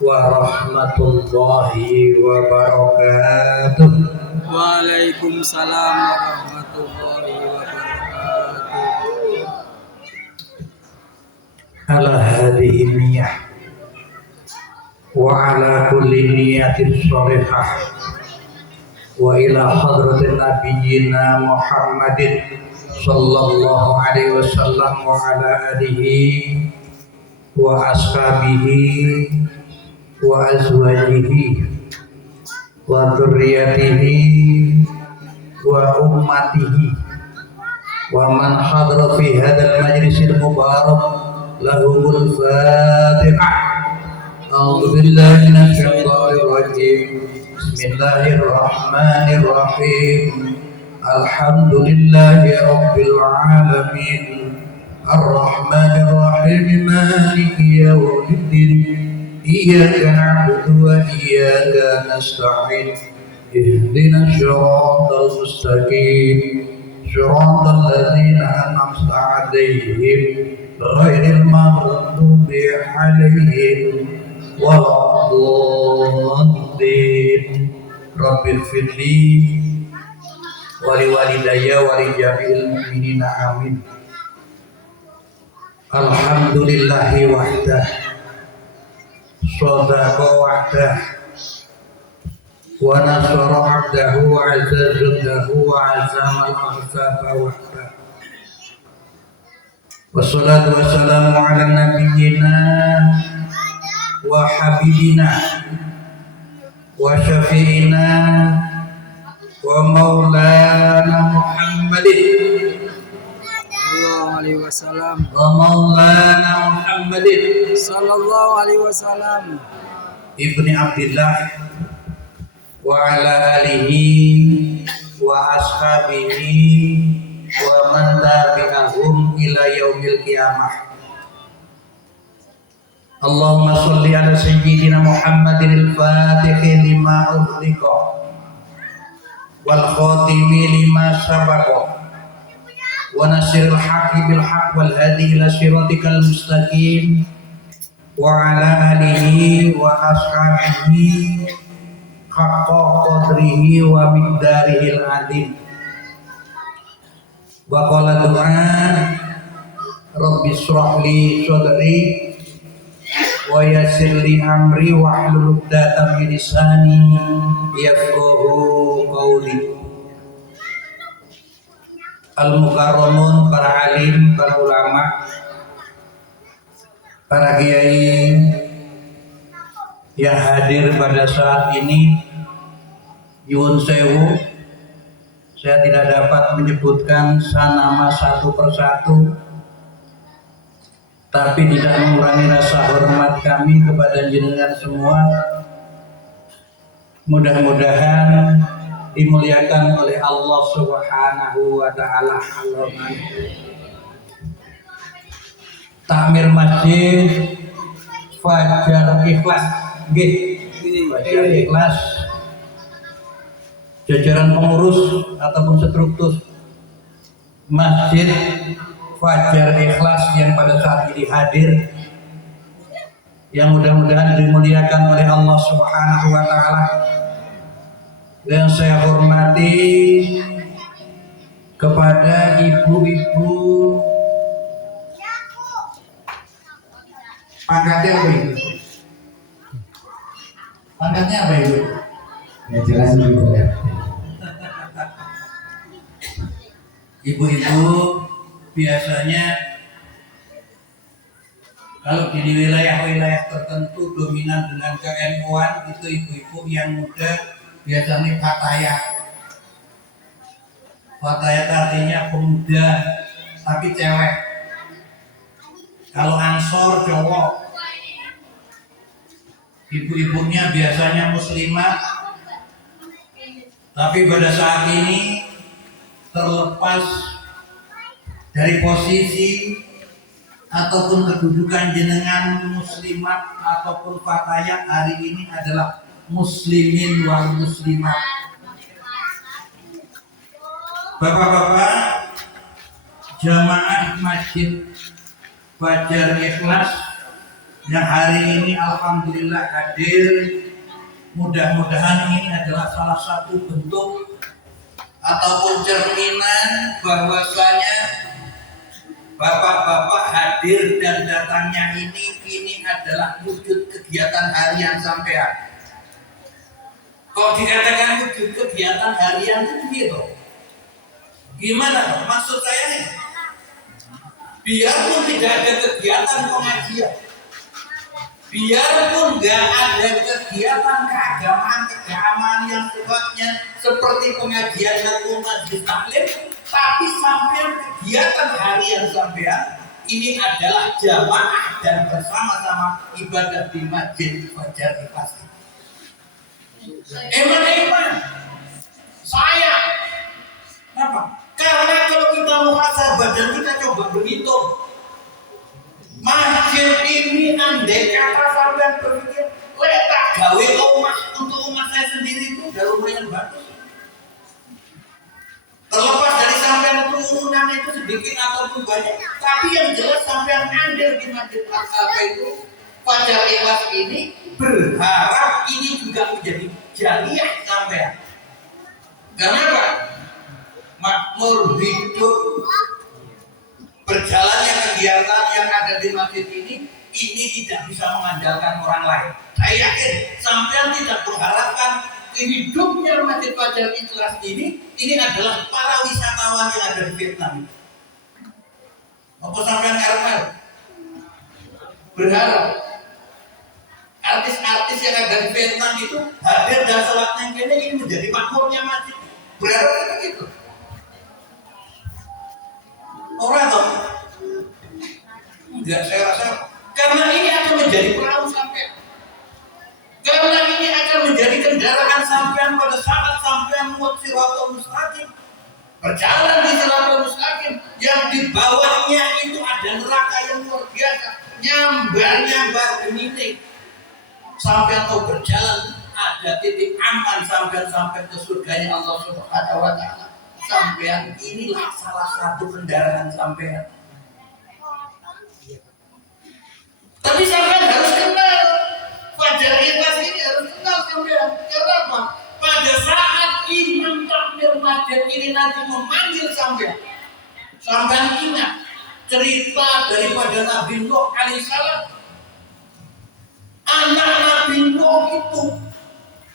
warahmatullahi wabarakatuh. Waalaikumsalam warahmatullahi wabarakatuh. Ala hadhihi niyyah wa ala kulli niyatin shalihah wa ila hadratin nabiyyina Muhammadin sallallahu alaihi wasallam wa ala alihi wa ashabihi wa azwajihi wa dzurriyyatihi wa ummatihi wa man hadara fi hadzal majlisil mubarak lahumul fatihah. A'udzu billahi minasyaitonir rajim. Bismillahirrahmanirrahim. Alhamdulillahi rabbil alamin. Ar-Rahmanir Rahim. Maliki yaumiddin. Iyyaka na'budu wa iyyaka nasta'in. Ihdinas siratal mustaqim. Siratal ladzina an'amta 'alaihim ghairil maghdubi 'alaihim waladdallin. Rabbil firli wa liwalidayya wa li jami'il mu'minina amin. Alhamdulillahi wahdah, shadaqa wahdah, wa nasara abdahu wa azzazadahu wa azama al-ahzaba wahdah. Wassalatu wassalamu ala nabiyyina wa habibina wa syafi'ina wa maulana Muhammadin Alaihi wasallam. wa maulana Muhammadin Sallallahu alaihi wasallam. ibni Abdillah wa ala alihi wa ashabihi wa man tabi'ahum ila yaumil qiyamah. Allahumma sholli ala sayyidina Muhammadin al-fatihi lima ughliqa wal khatimi lima sabaqa wa nasiril haqqi bil haqq wal hadi ila siratikal mustaqim wa ala alihi wa ashabihi haqqa qadrihi wa miqdarihil azim. Wa qala du'a rabbi shrah li sadri wa yassir li amri wahlul 'uqdatam min lisani yafqahu qawli. Al-mukarramun, para alim, para ulama, para kiai yang hadir pada saat ini, nyuwun sewu, saya tidak dapat menyebutkan nama satu persatu, tapi tidak mengurangi rasa hormat kami kepada jenengan semua. Mudah-mudahan dimuliakan oleh Allah Subhanahu wa taala. Takmir masjid Fajar Ikhlas nggih, Fajar Ikhlas, jajaran pengurus ataupun struktur Masjid Fajar Ikhlas yang pada saat ini hadir, yang mudah-mudahan dimuliakan oleh Allah Subhanahu wa taala. Yang saya hormati kepada ibu-ibu, pangkatnya apa ibu? Pangkatnya apa ibu? Ya jelas ibu ya. Ibu-ibu biasanya kalau di wilayah-wilayah tertentu dominan dengan ke-NU-an itu ibu-ibu yang muda, biasanya fatayat. Fatayat artinya pemuda tapi cewek. Kalau ansor cowok. Ibu-ibunya biasanya muslimah, tapi pada saat ini terlepas dari posisi ataupun kedudukan jenengan muslimat ataupun fatayat, hari ini adalah muslimin wal muslimat. Bapak-bapak jamaah Masjid Fajar Ikhlas yang hari ini alhamdulillah hadir. Mudah-mudahan ini adalah salah satu bentuk ataupun cerminan bahwasanya bapak-bapak hadir dan datangnya ini adalah wujud kegiatan harian sampean. Kok dikatakan wujud kegiatan harian itu gitu? Gimana? Maksud saya nih, biarpun tidak ada kegiatan pengajian, biarpun nggak ada kegiatan keagamaan yang sifatnya seperti pengajian atau majelis taklim, tapi sampean kegiatan harian sampean ini adalah jamaah dan bersama-sama ibadah di masjid Fajar Ikhlas. Eman saya, kenapa? Karena kalau kita muhasabah dan kita coba berhitung, masjid ini andai kata sampean berpikir letak gawe rumah untuk rumah saya sendiri itu udah lumayan bagus. Terlepas dari sampean turunan itu sedikit ataupun banyak, tapi yang jelas sampean andil di masjid apa itu Fajar Ikhlas ini, berharap ini juga menjadi jariah sampean. Kenapa? Makmur hidup berjalannya kegiatan yang ada di masjid ini tidak bisa mengandalkan orang lain. Saya yakin sampean tidak berharapkan hidupnya Masjid Fajar Ikhlas ini adalah para wisatawan yang ada di Vietnam. Apa sampean berharap artis-artis yang ada di Vietnam itu hadir dan sholat nengkene ini menjadi makmurnya masjid? Berharap begitu? Orang toh? Enggak, saya rasa karena ini akan menjadi perahu sampean. Karena ini akan menjadi kendaraan sampean pada saat sampean muat Shirathul Mustaqim, berjalan di Shirathul Mustaqim yang di bawahnya itu ada neraka yang luar biasa, nyambar gemini. Sampean mau berjalan ada titik aman sampean sampai ke surganya Allah Subhanahu wa taala. Sampean inilah salah satu kendaraan sampean. Tapi sampean harus kenal Fajar Ikhlas ini, harus kenal sampean. Karena apa? Pada saat imam takmir masjid ini nanti memanggil sampean, sampean ingat cerita daripada Nabi Nuh alaihissalam. Anak Nabi Nuh itu,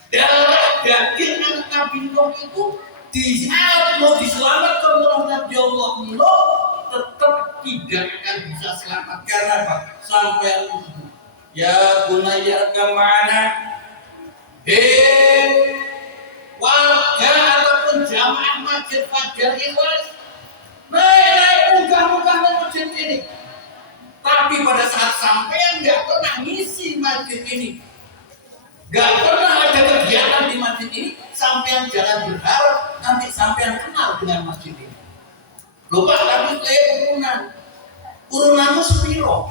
darah daging anak Nabi Nuh itu di saat mau diselamatkan oleh Nabi Allah Nuh tetap tidak akan bisa selamat. Karena apa? Sampai ya bunayya kemana? Warga ataupun jamaah masjid Fajar Ikhlas, naik munggah-munggah ke masjid ini. Tapi pada saat sampean nggak pernah ngisi masjid ini, nggak pernah ada kegiatan di masjid ini, sampean jangan berharap nanti sampean kenal dengan masjid ini. Lupa tapi saya urunanmu sepiro.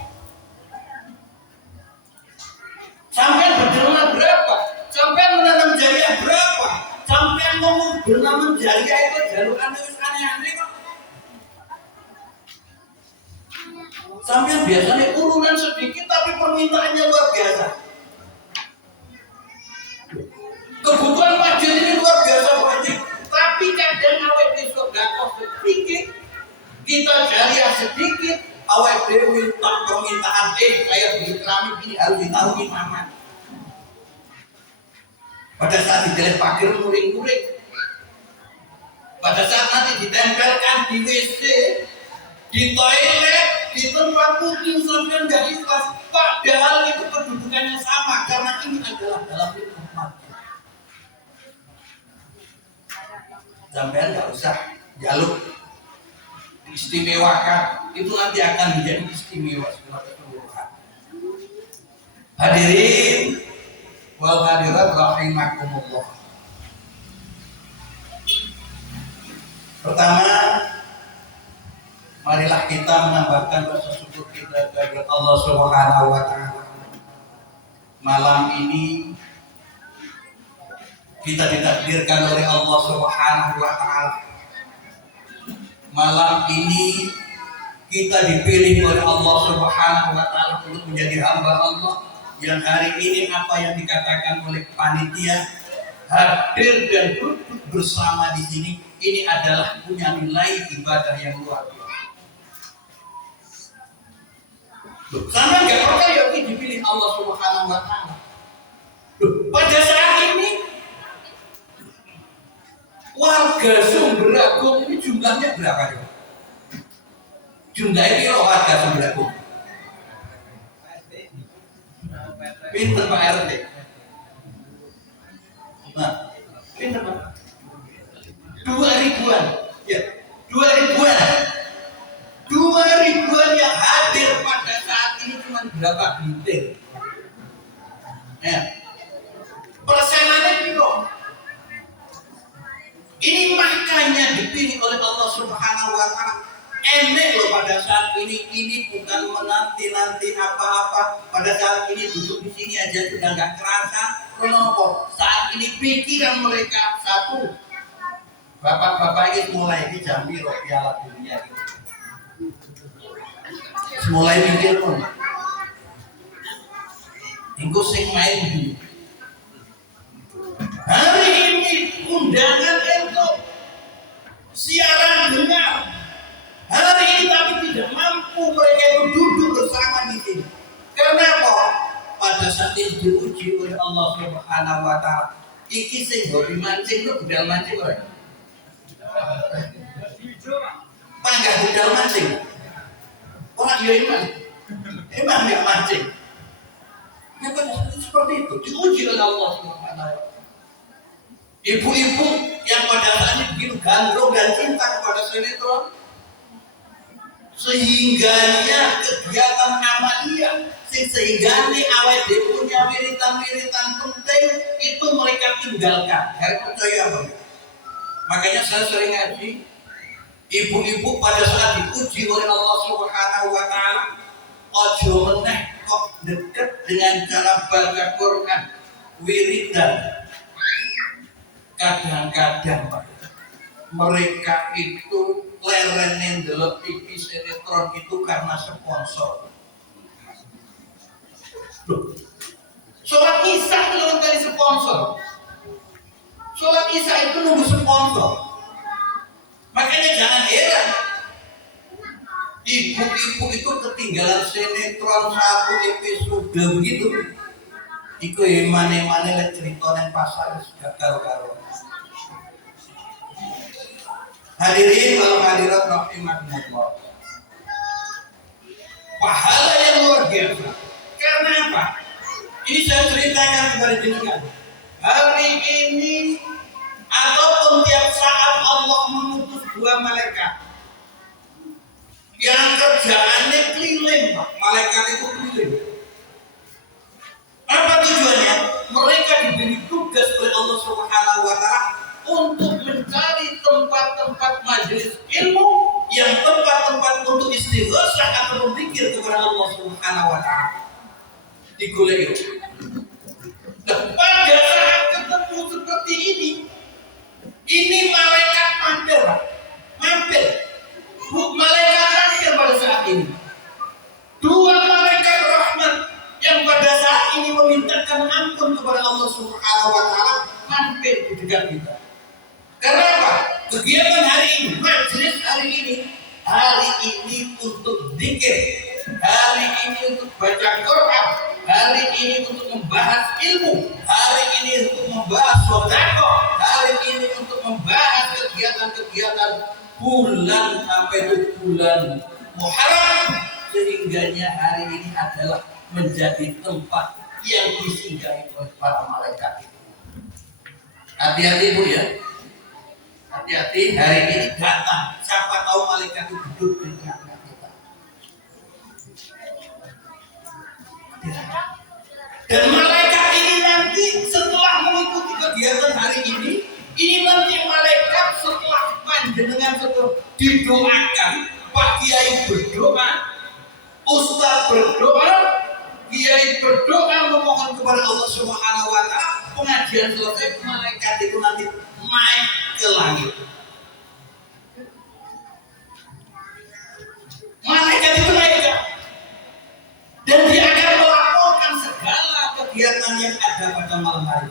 Sampean berderma berapa? Sampean menanam jariah berapa? Sampean ngomong bernama jariah itu jalukannya aneh-aneh kok. Sampean biasanya urunan sedikit tapi permintaannya luar biasa. Kebutuhan masjid ini luar biasa wajib. Tapi kadang awet besok gak sedikit, kita jariah sedikit, awet dewi tak permintaan kayak di keramik ini harus ditaruh di mana. Pada saat dijelek pakir muring-muring, pada saat nanti ditempelkan di WC, di toilet, di tempat putih sampai nggak ikhlas, padahal itu kedudukannya sama karena ini adalah dalam umat. Sampai nggak usah jaluk istimewakan, itu nanti akan menjadi istimewa setelah keseluruhan. Hadirin wal hadirat rahimakumullah. Pertama, marilah kita menambahkan rasa syukur kita kepada Allah Subhanahu wa taala. Malam ini kita ditakdirkan oleh Allah Subhanahu wa taala. Malam ini kita dipilih oleh Allah Subhanahu wa taala untuk menjadi hamba Allah yang hari ini apa yang dikatakan oleh panitia hadir dan duduk bersama di sini ini adalah punya nilai ibadah yang luar biasa. Sama nggak percaya ini dipilih Allah Subhanahu wa taala. Pada saat ini warga Sumber Agung ini jumlahnya berapa ya? Jumlahnya kira warga Sumber Agung. Pinter Pak RT. Nah, pinter Pak. 2.000-an. Ya, 2.000-an. 2.000-an yang hadir pada saat ini cuma berapa bintik. Ya. Persenannya piro. Ini makanya dipilih oleh Allah Subhanahu wa taala. Enek loh pada saat ini bukan menanti-nanti apa-apa. Pada saat ini duduk di sini aja sudah nggak kerasa. Kenapa? Saat ini pikiran mereka satu. Bapak-bapak ini mulai di Jambi roh Piala Dunia gitu. Mulai mikir pun. Engko sing main dulu. Hari ini undangan untuk siaran dengar. Hari ini tapi tidak mampu mereka itu duduk bersama di sini. Kenapa? Pada saat ini diuji oleh Allah Subhanahu wa taala. Iki sing hobi mancing lu budal mancing ora? Panggah budal mancing. Orang ya iman. Iman enggak mancing. Ya kan seperti itu diuji oleh Allah Subhanahu wa taala. Ibu-ibu yang pada saat ini begitu gandrung dan cinta kepada sinetron sehingganya kegiatan amaliyah sehingga awet punya wiritan-wiritan penting itu mereka tinggalkan. Harus percaya apa? Makanya saya sering ngaji ibu-ibu pada saat diuji oleh Allah Subhanahu wa taala ojo meneh kok dekat dengan cara baca Quran wiridan. Kadang-kadang Pak, mereka itu lerenen delok TV sinetron itu karena sponsor. Sholat Isya itu lewat dari sponsor. Sholat Isya itu nunggu sponsor. Makanya jangan heran ibu-ibu itu ketinggalan sinetron satu episode begitu. Iku emane-emane lek ceritane pasar sudah karo-karo. Hadirin wal hadirat rahimakumullah. Pahala yang luar biasa. Karena apa? Ini saya ceritakan kepada jenengan. Hari ini ataupun tiap saat Allah mengutus dua malaikat yang kerjaannya keliling, Pak. Malaikat itu keliling. Apa tujuannya? Mereka diberi tugas oleh Allah Subhanahu wa taala untuk mencari tempat-tempat majelis ilmu yang tempat-tempat untuk istighosah atau berzikir kepada Allah Subhanahu wa taala. Digolek itu. Nah, pada saat ketemu seperti ini malaikat mampir. Malaikat hadir pada saat ini. Dua malaikat rahmat yang pada saat ini memintakan ampun kepada Allah Subhanahu wa taala mampir di dekat kita. Karena apa? Kegiatan hari ini, majelis hari ini untuk zikir, hari ini untuk baca Quran, hari ini untuk membahas ilmu, hari ini untuk membahas sedekah, hari ini untuk membahas kegiatan-kegiatan bulan sampai bulan Muharram, sehingganya hari ini adalah menjadi tempat yang disinggahi oleh para malaikat itu. Hati-hati Bu ya. Hati-hati hari ini datang. Siapa tahu malaikat itu duduk di tengah-tengah kita. Dan malaikat ini nanti setelah mengikuti kegiatan hari ini nanti malaikat setelah panjenengan setelah didoakan, Pak Kiai berdoa, Ustaz berdoa, Kiai berdoa memohon kepada Allah Subhanahu wa taala, pengajian selesai, malaikat itu nanti naik ke langit. Malaikat itu mereka. Dan dia akan melaporkan segala kegiatan yang ada pada malam hari.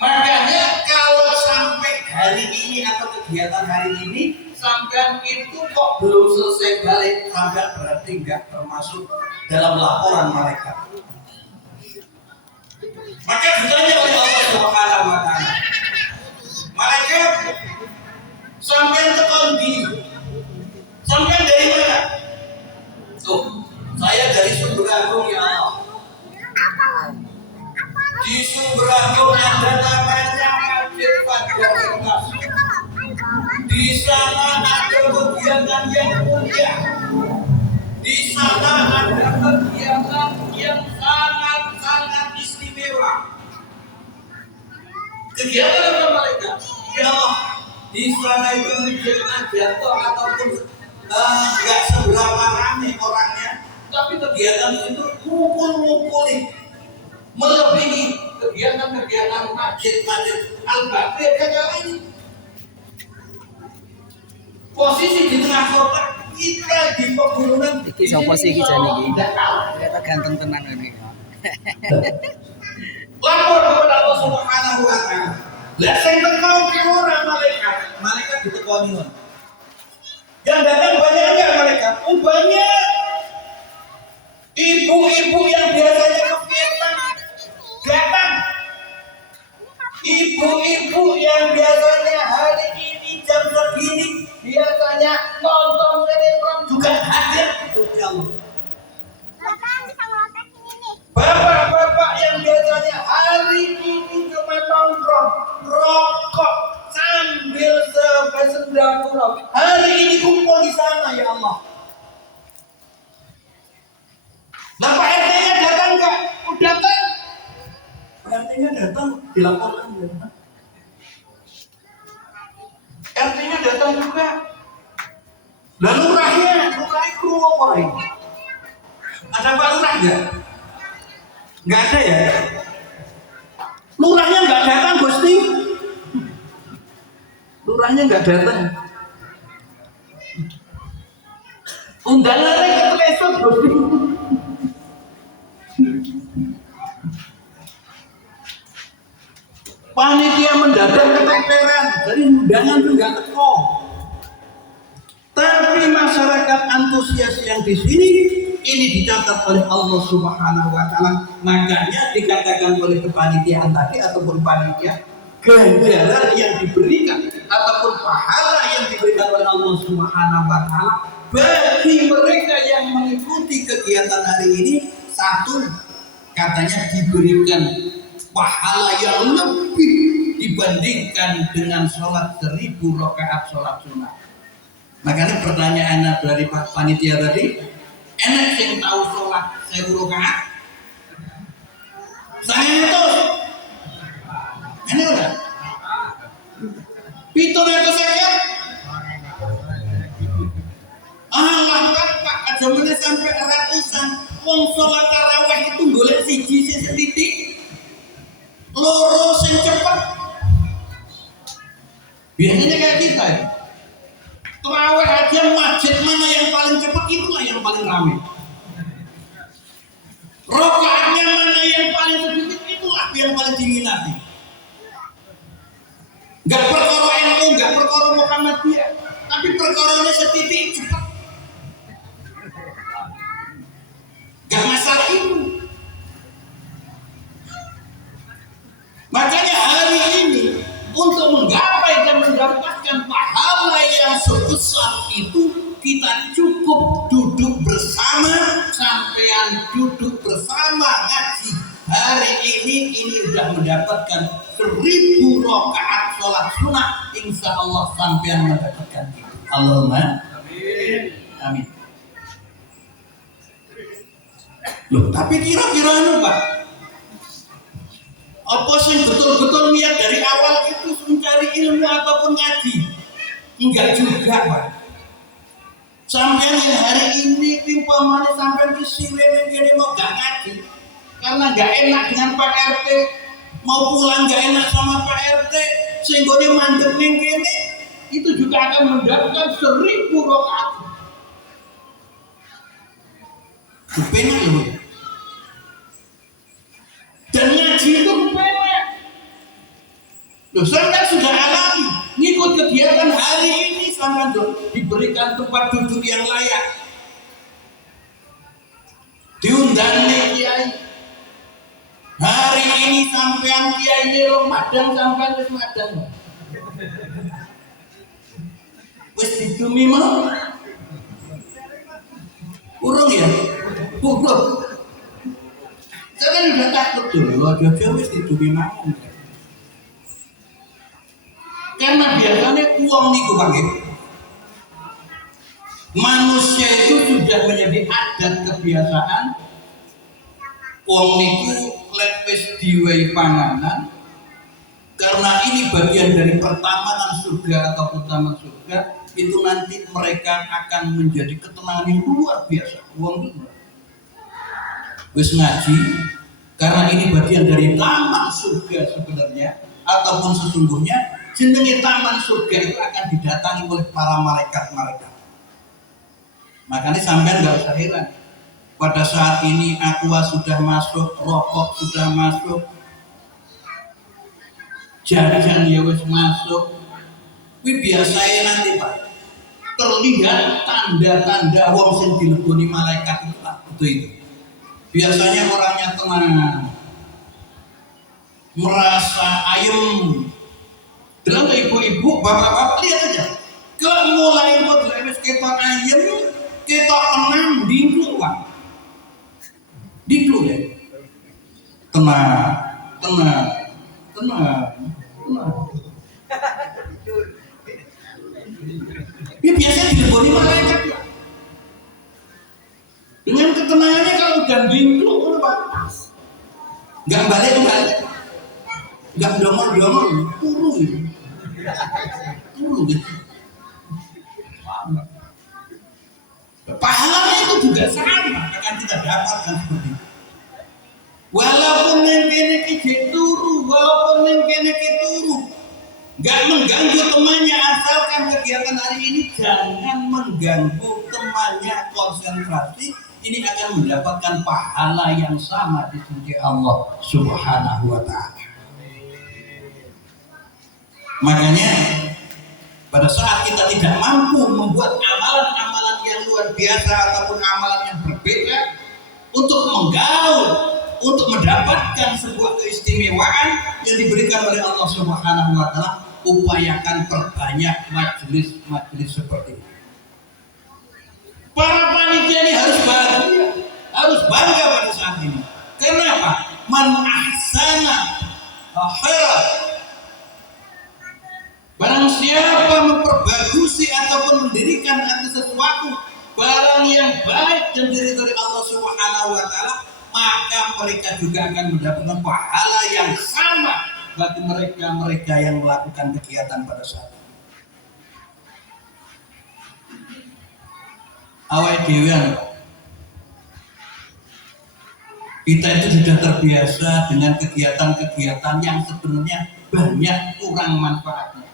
Makanya kalau sampai hari ini atau kegiatan hari ini sampean itu kok belum selesai balik, sampean berarti enggak termasuk dalam laporan malaikat. Maka ditanya oleh Allah Subhanahu wa taala, malaikat sampean tekan di, sampean dari mana? Tuh, saya dari Sumber Agung ya Allah. Di Sumber Agung ada namanya Masjid Fadilullah. Di sana ada kegiatan yang mulia. Di sana ada kegiatan yang sangat istimewa. Kegiatan apa mereka? Ya Allah, di sana itu menjadi jatuh ataupun nggak seberapa ramai orangnya, tapi kegiatan itu ngumpul-ngumpulin melebihi kegiatan masjid Al-Baqir yang lain. Posisi di tengah kota, kita di pegunungan. Iki sapa sih iki jane iki? Ternyata ganteng tenan ini. Lapor kepada Allah Subhanahu wa taala. Lah sing teko ki ora malaikat ditekoni. Yang datang banyak enggak malaikat? Oh banyak. Ibu-ibu yang biasanya kegiatan datang. Ibu-ibu yang biasanya hari ini jam segini biasanya nonton sinetron juga hadir. Bapak-bapak yang biasanya hari ini cuma nongkrong, rokok sambil sendang gurau, hari ini kumpul di sana ya Allah. Nah Pak RT-nya datang nggak? Datang. Pak RT-nya datang, dilaporkan datang. RT-nya datang juga. Lalu lurahnya kru apa ini? Ada Pak Lurah nggak? Nggak ada ya? Lurahnya nggak datang, Gusti. Lurahnya nggak datang. Undangannya kepleset, Gusti. Panitia mendadak keteteran, jadi undangan itu nggak teko. Tapi masyarakat antusias yang di sini ini dicatat oleh Allah Subhanahu wa taala. Makanya dikatakan oleh kepanitiaan tadi ataupun panitia, ganjaran yang diberikan ataupun pahala yang diberikan oleh Allah Subhanahu wa taala bagi mereka yang mengikuti kegiatan hari ini, satu, katanya diberikan pahala yang lebih dibandingkan dengan sholat 1000 rakaat sholat sunnah. Makanya pertanyaan dari Pak Panitia tadi, enak yang tahu sholat 1000 rakaat? Saya itu enak enggak? Pitung itu saja. Allah Pak, ada mana sampai ratusan. Wong sholat tarawih itu boleh siji setitik, loro sing cepet. Biasanya kayak kita ya. Tarawih aja masjid mana yang paling cepat itulah yang paling ramai. Rokaatnya mana yang paling sedikit itulah yang paling diminati. Gak perkara NU, gak perkara Muhammadiyah, tapi perkaranya setitik cepat. Gak masalah itu. Makanya hari ini untuk menggapai dan mendapatkan pahala yang sebesar itu, kita cukup duduk bersama, sampean duduk bersama ngaji. Hari ini sudah mendapatkan 1000 rakaat sholat sunnah. Insya Allah sampean mendapatkan itu. Allahumma amin. Amin. Loh, tapi kira-kira Pak, apa sih betul-betul niat dari awal itu mencari ilmu ataupun ngaji? Enggak juga Pak. Sampai yang hari ini timpamane sampai di sini ini mau gak ngaji karena gak enak dengan Pak RT, mau pulang gak enak sama Pak RT, sehingga dia mandek ning kene. itu juga akan mendapatkan 1000 rakaat. Kepenak loh. Dan ngaji itu kepenak. Loh, sampai sudah alami ngikut kegiatan hari ini, sampai diberikan tempat duduk yang layak, diundang nih kiai. Hari ini sampean kiai Ramadan, sampean wis madang. Wis ditumi mau. Urung ya? Urung. Saya kan udah takut dulu, jauh-jauh wis ditumi mau. Karena biasanya uang niku pakai. Manusia itu sudah menjadi adat kebiasaan. Uang niku lek wis diwehi panganan. Karena ini bagian dari pertamanan surga atau utama surga, itu nanti mereka akan menjadi ketenangan yang luar biasa. Uang itu wis ngaji, karena ini bagian dari taman surga sebenarnya, ataupun sesungguhnya jenenge taman surga itu akan didatangi oleh para malaikat-malaikat. Makanya sampean nggak usah heran. Pada saat ini aqua sudah masuk, rokok sudah masuk, jajan ya wis masuk. Kuwi biasanya nanti Pak terlihat tanda-tanda wong sing dileboni malaikat itu Pak, itu. Biasanya orangnya tenang, merasa ayem. Dalam ibu-ibu, bapak-bapak lihat aja. Kalau mulai buat wis ketok ayem, ketok tenang, dinglu Pak. Dinglu ya. Tenang, tenang, tenang, tenang. Ini biasanya dileboni malaikat ya. Dengan ketenangannya kalau udah dinglu, udah Pak. Nggak balik, nggak dongol-dongol, turu gitu. Pahalanya itu juga sama akan kita dapatkan seperti itu. Walaupun yang kene ki turu, walaupun yang kene ki turu, nggak mengganggu temannya, asalkan kegiatan hari ini jangan mengganggu temannya konsentrasi. Ini akan mendapatkan pahala yang sama di sisi Allah Subhanahu wa Ta'ala. Makanya pada saat kita tidak mampu membuat amalan-amalan yang luar biasa ataupun amalan yang berbeda untuk menggaul, untuk mendapatkan sebuah keistimewaan yang diberikan oleh Allah Subhanahu wa Ta'ala, upayakan perbanyak majelis-majelis seperti ini. Para panitia ini harus bahagia, harus bangga pada saat ini. Kenapa? Man ahsana khairan. Barang siapa memperbagusi ataupun mendirikan atas sesuatu barang yang baik dan dari Allah Subhanahu wa Ta'ala, maka mereka juga akan mendapatkan pahala yang sama bagi mereka yang melakukan kegiatan pada saat itu. Awal dewan, kita itu sudah terbiasa dengan kegiatan-kegiatan yang sebenarnya banyak kurang manfaatnya.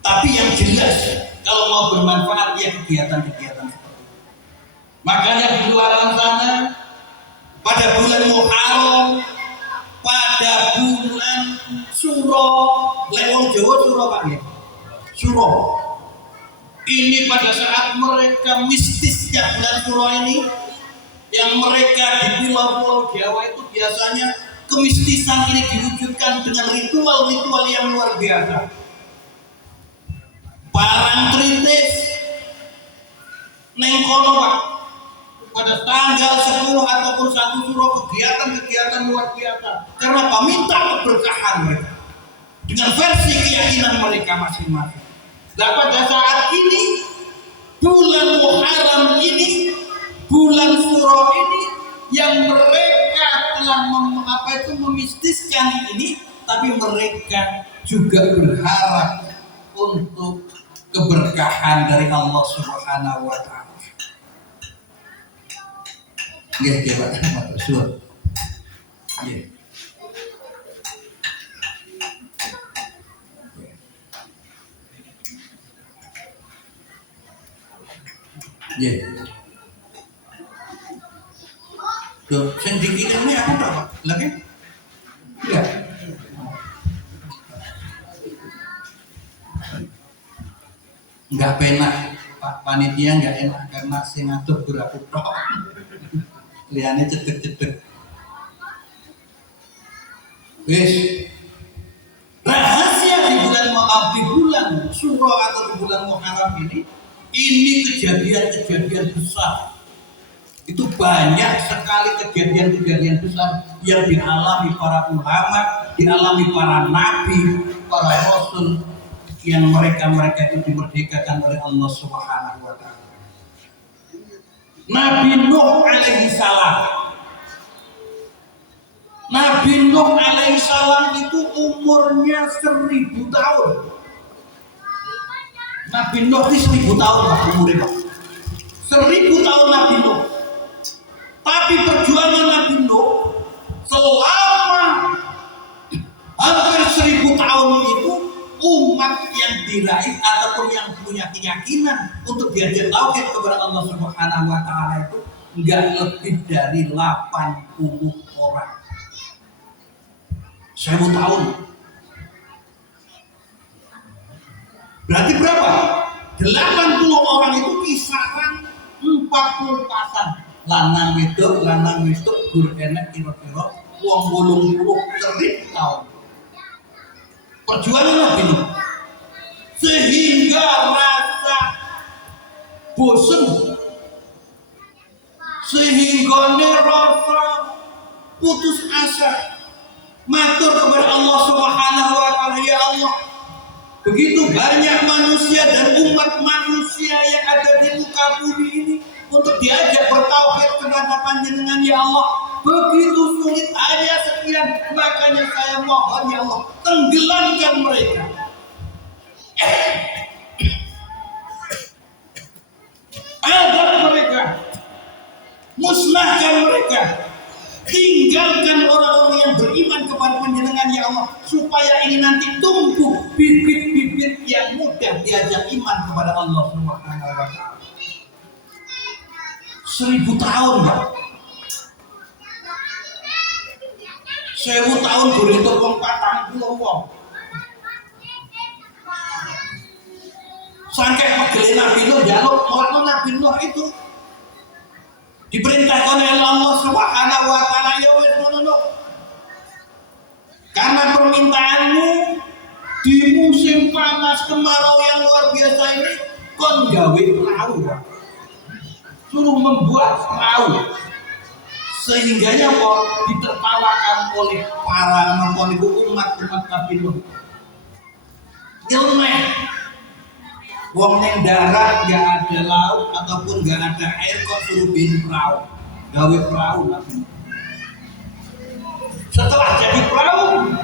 Tapi yang jelas, kalau mau bermanfaat ya kegiatan-kegiatan seperti itu. Makanya di luar sana, pada bulan Muharram, pada bulan Suro, lewong Jawa Suro Pak ya, Suro. Ini pada saat mereka mistisnya bulan Suro ini, yang mereka di pulau-pulau Jawa itu biasanya kemistisan ini diwujudkan dengan ritual-ritual yang luar biasa. Parang kritis neng kono Pak, pada tanggal 10 ataupun 1 Suro kegiatan-kegiatan luar biasa. Karena apa? Minta keberkahan mereka dengan versi keyakinan mereka masing-masing. Dan pada saat ini bulan Muharram ini, bulan Suro ini, yang mereka telah memistiskan ini, tapi mereka juga berharap untuk keberkahan dari Allah Subhanahu wa Ta'ala. Nggih, Pak. Matur. Nggih. Ya. Tuh, sedikit ini aku berapa? Lagi? Enggak. Enggak penak. Pak panitia enggak enak karena sing ngatur berapa tok. Liane cedek-cedek. Wis. Rahasia di bulan Maaf, di bulan Syuro atau di bulan Muharram ini kejadian-kejadian besar. Itu banyak sekali kejadian-kejadian besar yang dialami para ulama, dialami para nabi, para rasul yang mereka itu dimerdekakan oleh Allah Subhanahu wa taala. Nabi Nuh alaihi salam. Nabi Nuh alaihi salam itu umurnya 1000 tahun. Nabi Nuh itu 1000 tahun umurnya. 1000 tahun Nabi Nuh. Tapi perjuangan Nabi Nuh selama hampir 1000 tahun itu umat yang diraih ataupun yang punya keyakinan untuk diajak tauhid kepada Allah Subhanahu wa taala itu enggak lebih dari 80 orang. 1000 tahun. Berarti berapa? 80 orang itu kisaran 40 pasang. Lanang wedok gur enek kira-kira wong 80 tahun. Perjuangan Nabi Nuh. Sehingga rasa bosan, sehingga rasa putus asa, matur kepada Allah Subhanahu wa taala, ya Allah, begitu banyak manusia dan umat manusia yang ada di muka bumi ini untuk diajak bertauhid kepada Panjenengan, ya Allah, begitu sulit, hanya sekian, makanya saya mohon, ya Allah, tenggelamkan mereka. Azab mereka, musnahkan mereka, tinggalkan orang-orang yang beriman kepada Panjenengan, ya Allah, supaya ini nanti tumbuh bibit-bibit yang mudah diajak iman kepada Allah Subhanahu wa taala. 1000 tahun, Pak. 1000 tahun berhitung wong 40 wong. Sampai pegel Nabi Nuh jaluk mono Nabi Nuh itu diperintahkan oleh Allah Subhanahu wa taala, ya wis ngono. Karena permintaanmu di musim panas kemarau yang luar biasa ini, kon gawe perahu, Pak. Suruh membuat perahu, sehingganya kok ditertawakan oleh para umat Nabi Nuh. Ilmu wong neng darat gak ada laut ataupun gak ada air, kok suruh bikin perahu, gawe perahu Nabi Nuh. Setelah jadi perahu,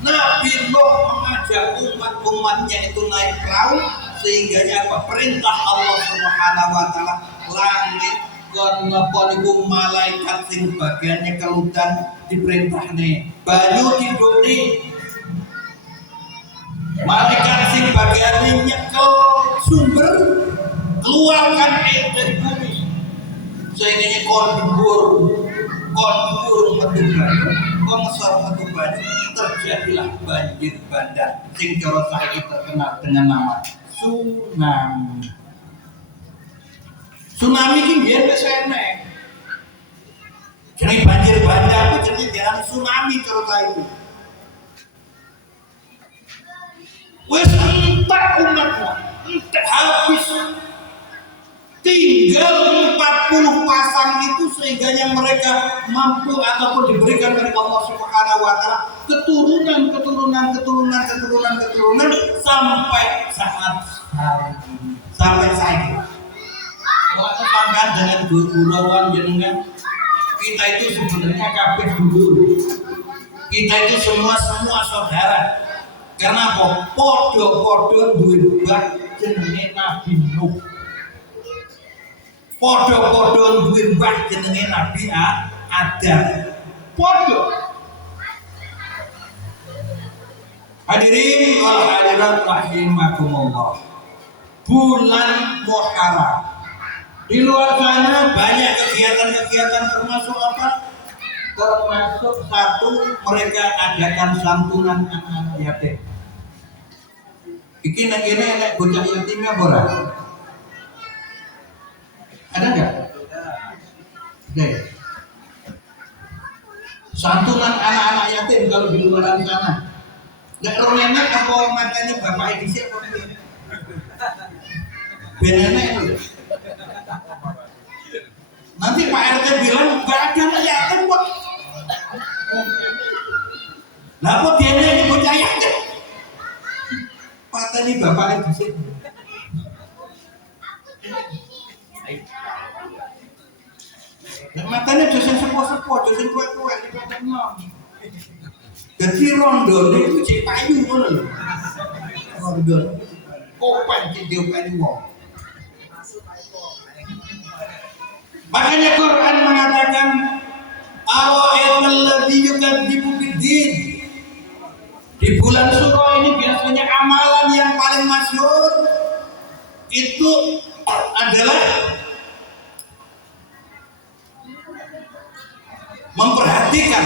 Nabi Nuh mengajak umatnya itu naik perahu, sehingganya apa? Perintah Allah Subhanahu wa taala, langit kon napa niku malaikat sing bagiannya kelutan diperintahne banyu tidurne, malaikat sing bagiannya nyekel sumber keluarkan air dari bumi, sehingga kon dhuwur metu banyu, kon ngesor metu banyu, terjadilah banjir bandang sing cara saiki terkenal dengan nama tsunami. Tsunami ini biar kesenek. Jadi banjir bandang itu jadi jangan tsunami cerita itu. Wes entek umatnya, entek habis. Tinggal 40 pasang itu sehingganya mereka mampu ataupun diberikan oleh Allah Subhanahu wa taala keturunan sampai saat hari ini. Sampai saat ini. Waktu sampai dengan guru-guruan jenengan, kita itu sebenarnya kabeh dulu. Kita itu semua saudara. Karena apa? Podo-podo duwe bak jenenge Nabi Nuh. Podo-podo duwe bak jenenge Nabi Adam. Podo. Hadirin wal hadirat rahimakumullah. Bulan Muharram Di luar sana banyak kegiatan-kegiatan termasuk apa? Termasuk satu mereka adakan santunan anak-anak yatim. Iki nek kene nek bocah yatimnya ora? Ada enggak? Ada ya? Santunan anak-anak yatim kalau di luar sana. Nek ronenek apa matanya bapak edisi apa ini? Benenek itu. Nanti Pak RT bilang nggak ada anak yatim kok. Lah kok dia ini bocah yatim? Patah ini bapaknya di sini. Nah, matanya dosen sepuh-sepuh, dosen tua-tua, ini katanya. Jadi rondo itu cek payu kan lho. Rondo. Kopen cek dia payu wong. Makanya Quran mengatakan Ara'aital ladzi yukadzibu biddin. Di bulan Syuro ini biasanya amalan yang paling masyhur itu adalah memperhatikan,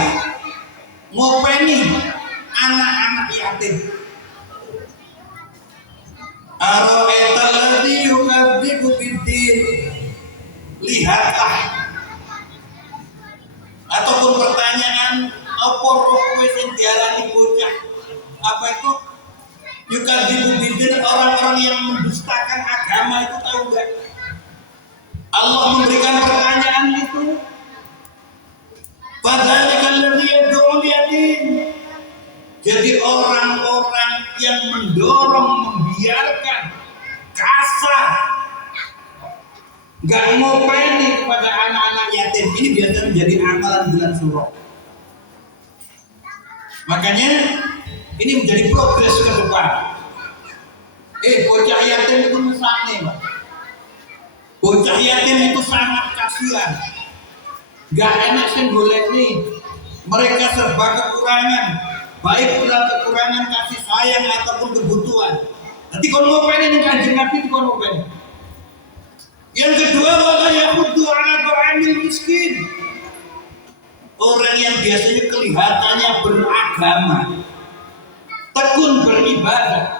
ngopeni anak-anak yatim. Ara'aital ladzi yukadzibu biddin. Lihatlah ataupun pertanyaan apa roh kowe sing diarani bocah apa itu yukadzibu biddin, orang-orang yang mendustakan agama itu tahu enggak? Allah memberikan pertanyaan itu. Padzalikal ladzi yad'ul yatim. Jadi orang-orang yang mendorong, membiarkan kasar, gak ngopeni kepada anak-anak yatim, ini biasanya menjadi amalan bulan Syuro. Makanya ini menjadi progres ke depan. Bocah yatim itu mesakne, Pak. Bocah yatim itu sangat kasihan. Gak enak sing goleki. Mereka serba kekurangan, baik kekurangan kasih sayang ataupun kebutuhan. Nanti kalau ngopeni ning Kanjeng Nabi itu kalau ngopeni. Yang kedua, wala yahuddu ala ta'amil miskin. Orang yang biasanya kelihatannya beragama, tekun beribadah,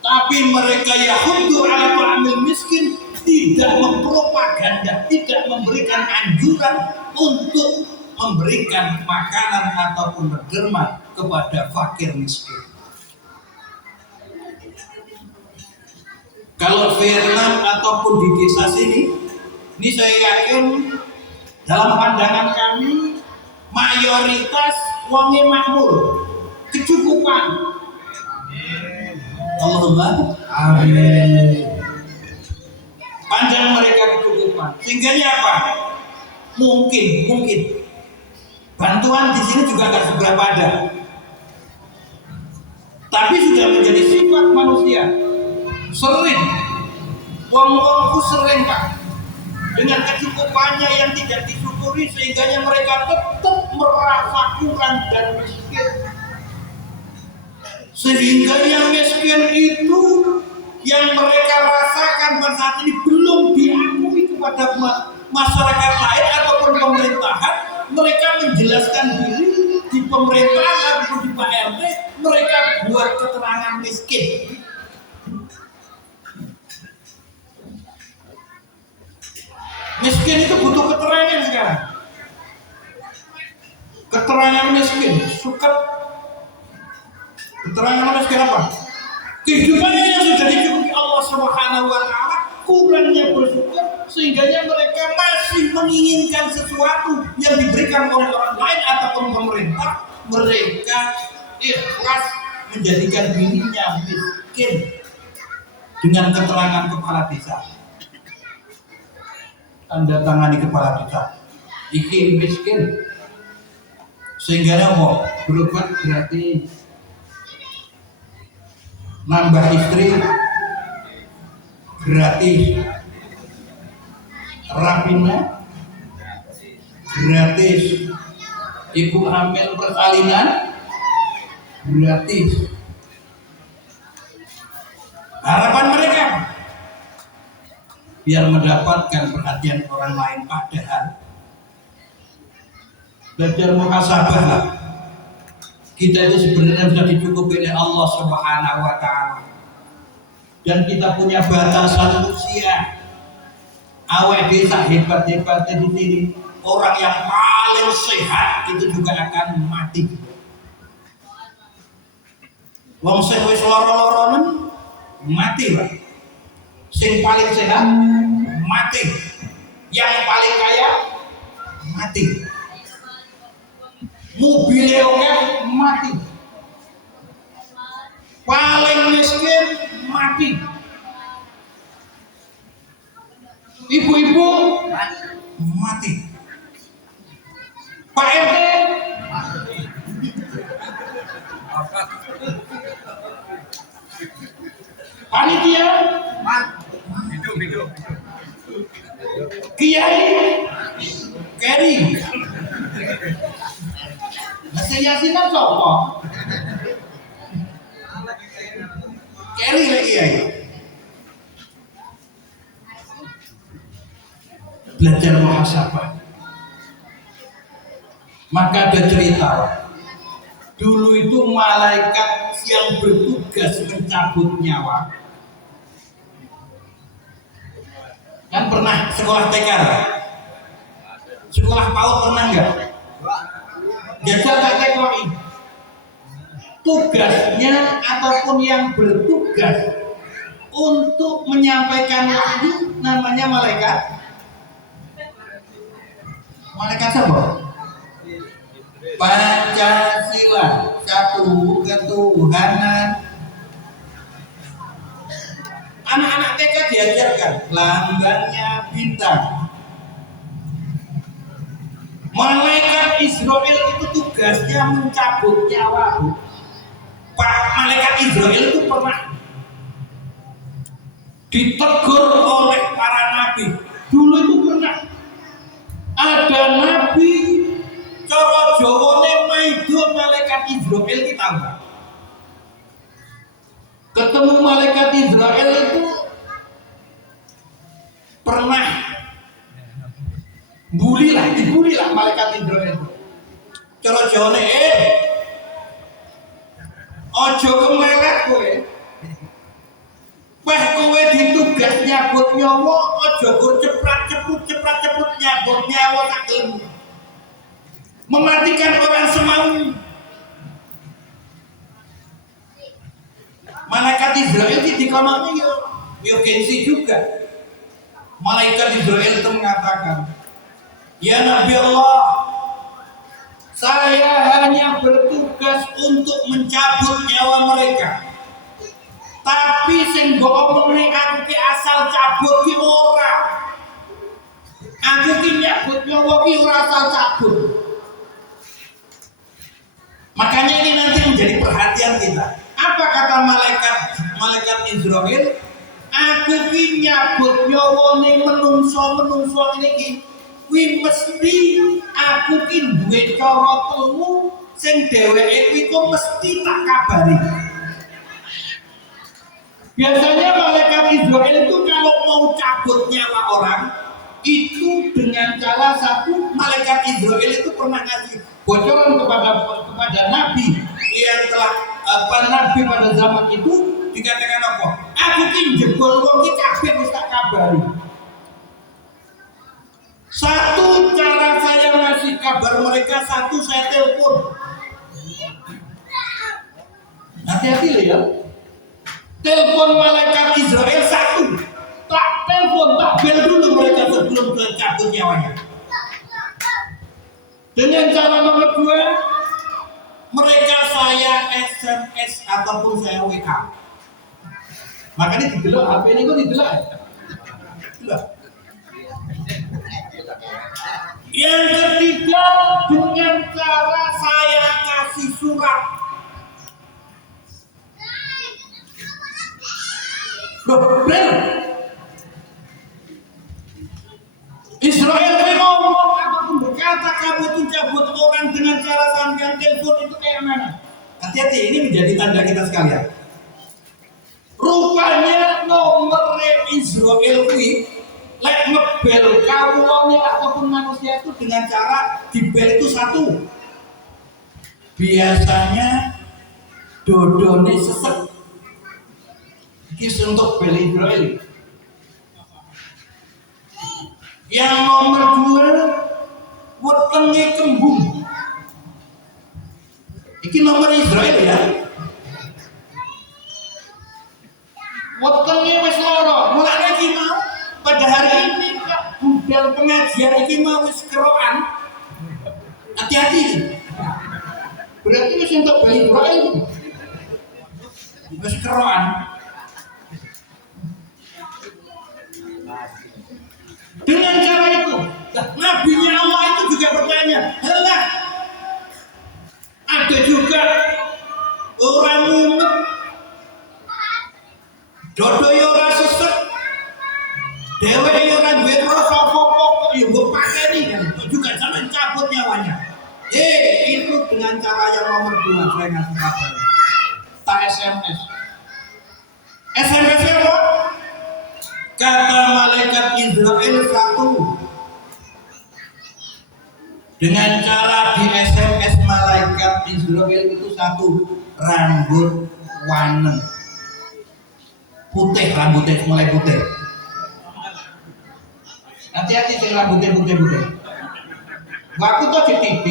tapi mereka yahuddu ala ta'amil miskin, tidak mempropaganda, tidak memberikan anjuran untuk memberikan makanan ataupun derma kepada fakir miskin. Kalau Vietnam ataupun di desa sini, ini saya yakin dalam pandangan kami mayoritas wongnya makmur, kecukupan. Allahumma amin. Panjang mereka kecukupan. Sehingga apa? Mungkin bantuan di sini juga nggak seberapa ada. Tapi sudah menjadi sifat manusia. Sering, wong-wongku sering Pak, dengan kecukupannya yang tidak disyukuri sehingga mereka tetap merasa kurang dan miskin. Sehingga yang miskin itu yang mereka rasakan pada saat ini belum diakui kepada masyarakat lain ataupun pemerintahan. Mereka menjelaskan diri di pemerintahan ataupun di Pak RT, mereka buat keterangan miskin. Miskin itu butuh keterangan sekarang. Keterangan miskin, suket. Keterangan miskin apa? Kehidupannya yang sudah dicukupi Allah Subhanahu wa Ta'ala, kurangnya bersyukur, sehingga mereka masih menginginkan sesuatu yang diberikan oleh orang lain ataupun pemerintah. Mereka ikhlas menjadikan dirinya miskin dengan keterangan kepala desa. Tanda tangani kepala desa, iki miskin, sehingga mau berobat gratis, nambah istri gratis, rapina gratis, ibu hamil persalinan gratis. Harapan mereka biar mendapatkan perhatian orang lain, padahal belajar muhasabah lah. Kita itu sebenarnya sudah dicukupi oleh Allah Subhanahu wa taala. Dan kita punya batasan usia. Awet desa hebat-hebatnya di sini, orang yang paling sehat itu juga akan mati. Wong sing wis lara-laranen mati, Pak. Sing paling sehat mati. Yang paling kaya mati. Mobilnya oke mati. Paling miskin mati. Ibu-ibu mati. Pak RT panitia hidup. Kiai keri. Nasi Yasin kan sopo? Keri lagi ya. Belajar muhasabah. Maka ada cerita. Dulu itu malaikat yang bertugas mencabut nyawa. Kan pernah sekolah TK? Sekolah PAUD pernah enggak? Jajal tak TKI. Tugasnya ataupun yang bertugas untuk menyampaikan wahyu namanya malaikat. Malaikat siapa? Pancasila, satu ketuhanan. Anak-anak TK diajarkan lambangnya bintang. Malaikat Israel itu tugasnya mencabut nyawa. Pak malaikat Israel itu pernah ditegur oleh para nabi. Dulu itu pernah ada nabi cara Jawane maido malaikat Israel kita tahu nggak? Ketemu malaikat Israel itu pernah dibuli lah malaikat Israel itu. Cara Jawane ojo kemelet kowe. Wah kowe ditugas nyabut nyawa ojo gur ceprat-ceput nyabut nyawa tak gelem. Mematikan orang semau. Malaikat Israel di kono yo gengsi juga. Malaikat Israel itu mengatakan, "Ya Nabi Allah, saya hanya bertugas untuk mencabut nyawa mereka. Tapi sing mbok omongne aku ki asal cabut ki ora. Aku ki nyabut nyawa ki ora asal cabut." Makanya ini nanti menjadi perhatian kita. Apa kata malaikat Israel? Aku ki nyabut nyawane menungso ini ki. Kuwi mesti aku ki duwe cara telu sing dheweke kuwi kok mesti tak kabari. Biasanya malaikat Israel itu kalau mau cabut nyawa orang itu dengan cara satu, malaikat Israel itu pernah ngasih bocoran kepada nabi yang telah nabi pada zaman itu dikatakan apa? Aku ki jebol wong ki kabeh wis tak kabari. Satu cara saya ngasih kabar mereka, satu saya telepon. Hati-hati ya. Telepon malaikat Israel satu. Tak telepon, tak bel dulu mereka sebelum cabut nyawanya. Dengan cara nomor dua, mereka saya SMS ataupun saya WA. Makanya didelok HP ini kok didelok. Delok. Yang ketiga, dengan cara saya kasih surat. Bener. Israel ngomong apapun berkata kamu itu cabut orang dengan cara sambungan telepon itu kayak mana? Hati-hati, ini menjadi tanda kita sekalian. Rupanya nomor Israel ini Lek ngebel kawulane ataupun manusia itu dengan cara dibel itu satu. Biasanya dodone sesek. Iki untuk bel Israel. Yang nomor 2 wetenge kembung. Iki nomor Israel ya. Wetenge wis loro, mulane iki mau pada hari ini budal pengajian iki mau wis kerokan. Hati-hati. Berarti wis entuk beli Israel. Wis kerokan. Dengan cara itu, nabinya Allah itu juga bertanya, "Helah, ada juga orang mumet, dodo yo ora sesek, dewe yo ora duwe rasa apa-apa, yo mbok pateni kan, juga jangan cabut nyawanya." Itu dengan cara yang nomor 2 saya ngasih kabar. Tak SMS. SMS apa? Kata malaikat Israel 1. Dengan cara di SMS malaikat Israel itu 1, rambut warna putih, rambutnya mulai putih. Hati-hati sih rambutnya putih. Waktu tuh di TV.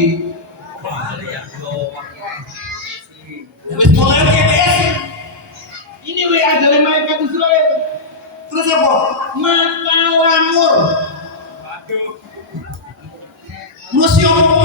Wis mulai KPS. Ini WA dari malaikat Israel. Terus apa? Mata lamur. Museum